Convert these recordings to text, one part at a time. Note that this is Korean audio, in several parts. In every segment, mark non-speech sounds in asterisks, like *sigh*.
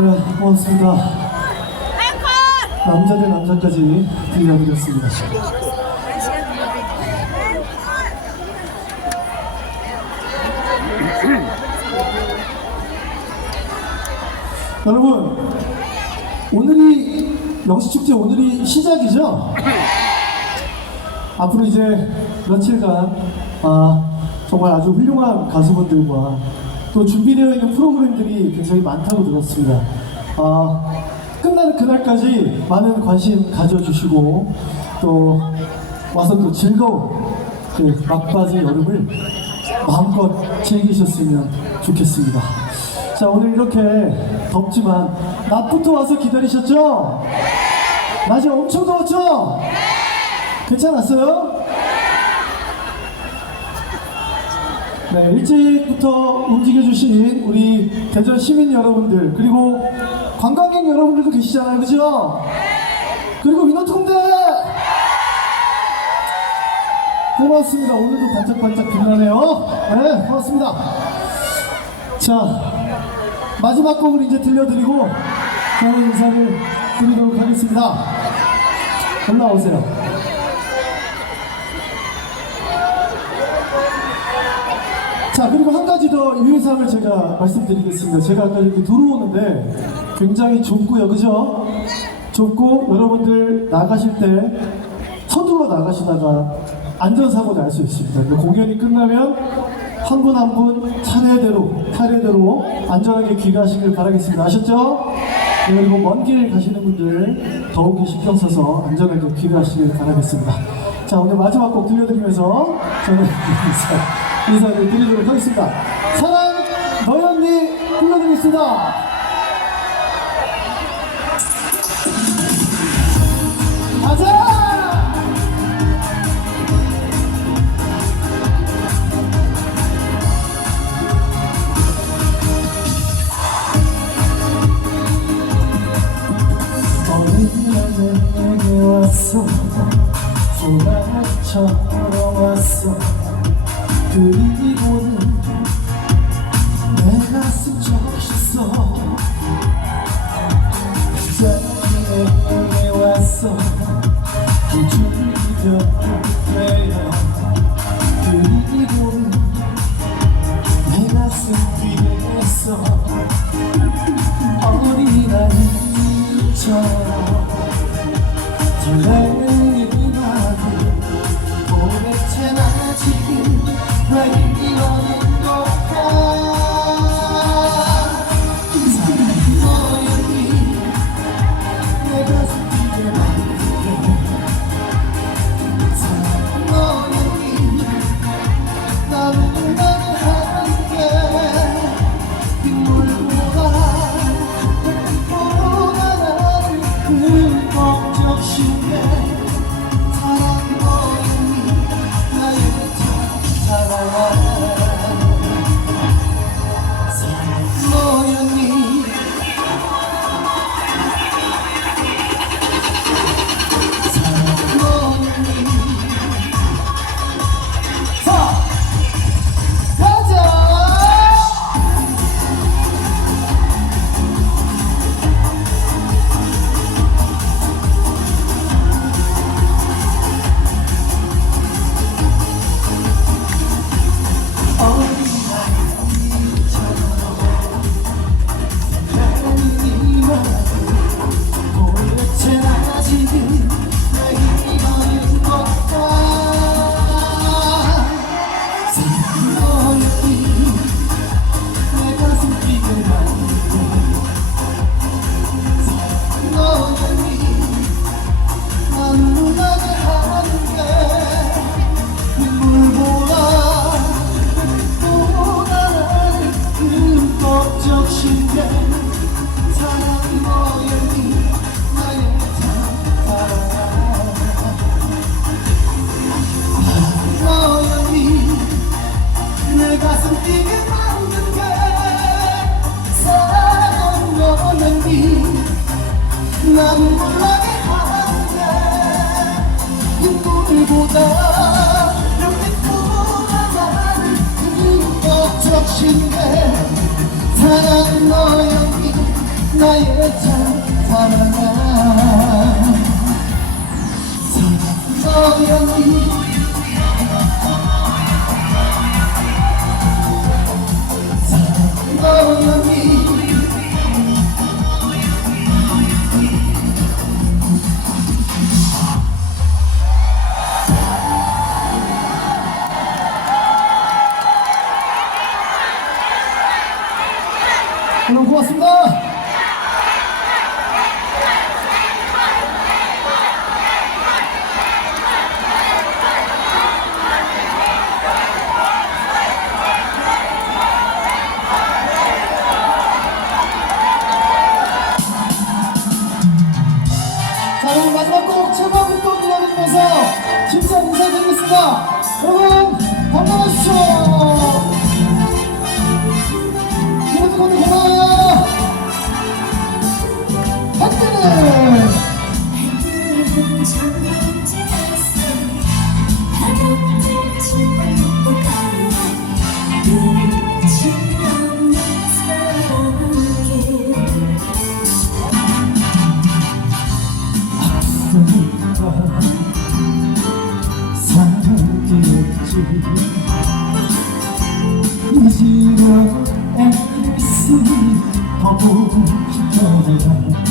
네, 고맙습니다. 남자 대 남자까지 들려드렸습니다. *clears throat* 여러분, 오늘이 영시축제 오늘이 시작이죠? *clears throat* 앞으로 이제 며칠간 아, 정말 아주 훌륭한 가수분들과 또 준비되어 있는 프로그램들이 굉장히 많다고 들었습니다. 아, 끝나는 그날까지 많은 관심 가져주시고 또 와서 또 즐거운 그 막바지 여름을 마음껏 즐기셨으면 좋겠습니다. 자 오늘 이렇게 덥지만 낮부터 와서 기다리셨죠? 낮에 엄청 더웠죠? 괜찮았어요? 네, 일찍부터 움직여주신 우리 대전 시민 여러분들, 그리고 관광객 여러분들도 계시잖아요, 그죠? 그리고 민호통대! 고맙습니다. 오늘도 반짝반짝 빛나네요. 네, 고맙습니다. 자, 마지막 곡을 이제 들려드리고, 저는 인사를 드리도록 하겠습니다. 올라오세요. 자 그리고 한 가지 더 유의사항을 제가 말씀드리겠습니다. 제가 아까 이렇게 들어오는데 굉장히 좁고요, 그죠? 좁고 여러분들 나가실 때 서둘러 나가시다가 안전사고 날 수 있습니다. 그러니까 공연이 끝나면 한 분 한 분 차례대로 차례대로 안전하게 귀가하시길 바라겠습니다. 아셨죠? 네, 그리고 먼 길 가시는 분들 더욱이 신경 써서 안전하게 귀가하시길 바라겠습니다. 자 오늘 마지막 곡 들려드리면서 저는 인사, 인사를 드리도록 하겠습니다. 사랑 언니 불러드리겠습니다. 내게 소나처럼 왔어 그리고는 내 가슴 적셨어 자기에게 왔어 그 줄이려 그래요 그리고는 내 가슴 위에서 어린아이처럼 설레이나고 도대체 나 지금 my 적신데 사랑 너였니 나의 참 사랑아. 사랑 여러분 고맙습니다. 자, 여러분 마지막 곡 최고 곡도 들려드리면서 진짜 인사드리겠습니다. 여러분 건강하십시오. 잊으려고 애쓰니 더 보고 싶어라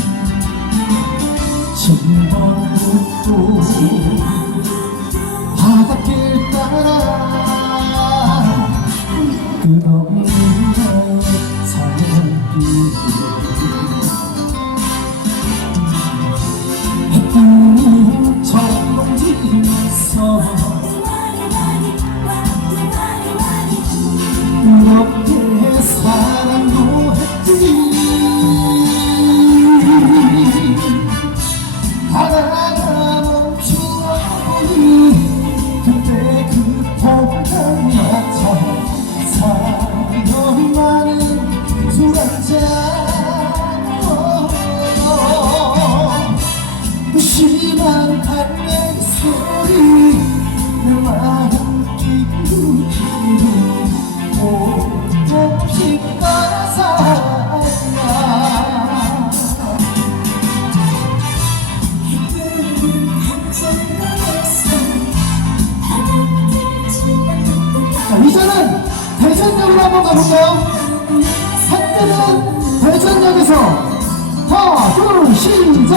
시작!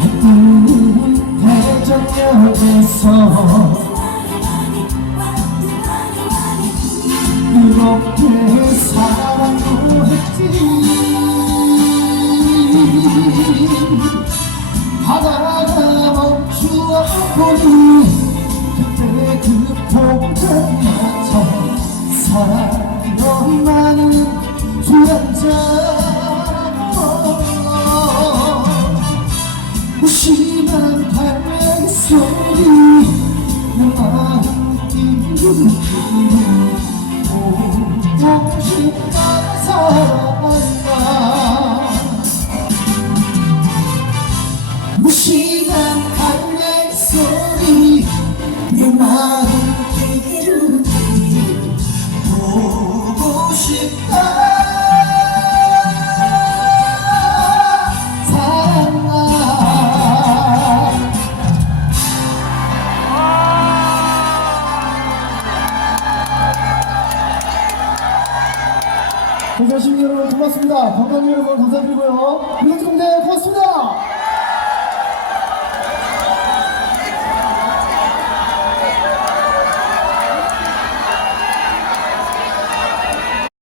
한때는 대전역에서 이렇게 사랑도 했지 바다가 멈추어 보니 그때 그 폭탄 맞아 사랑 많은 술한잔 시민 여러분 고맙습니다. 관광 여러분 감사드리고요. 우리 공대 고맙습니다.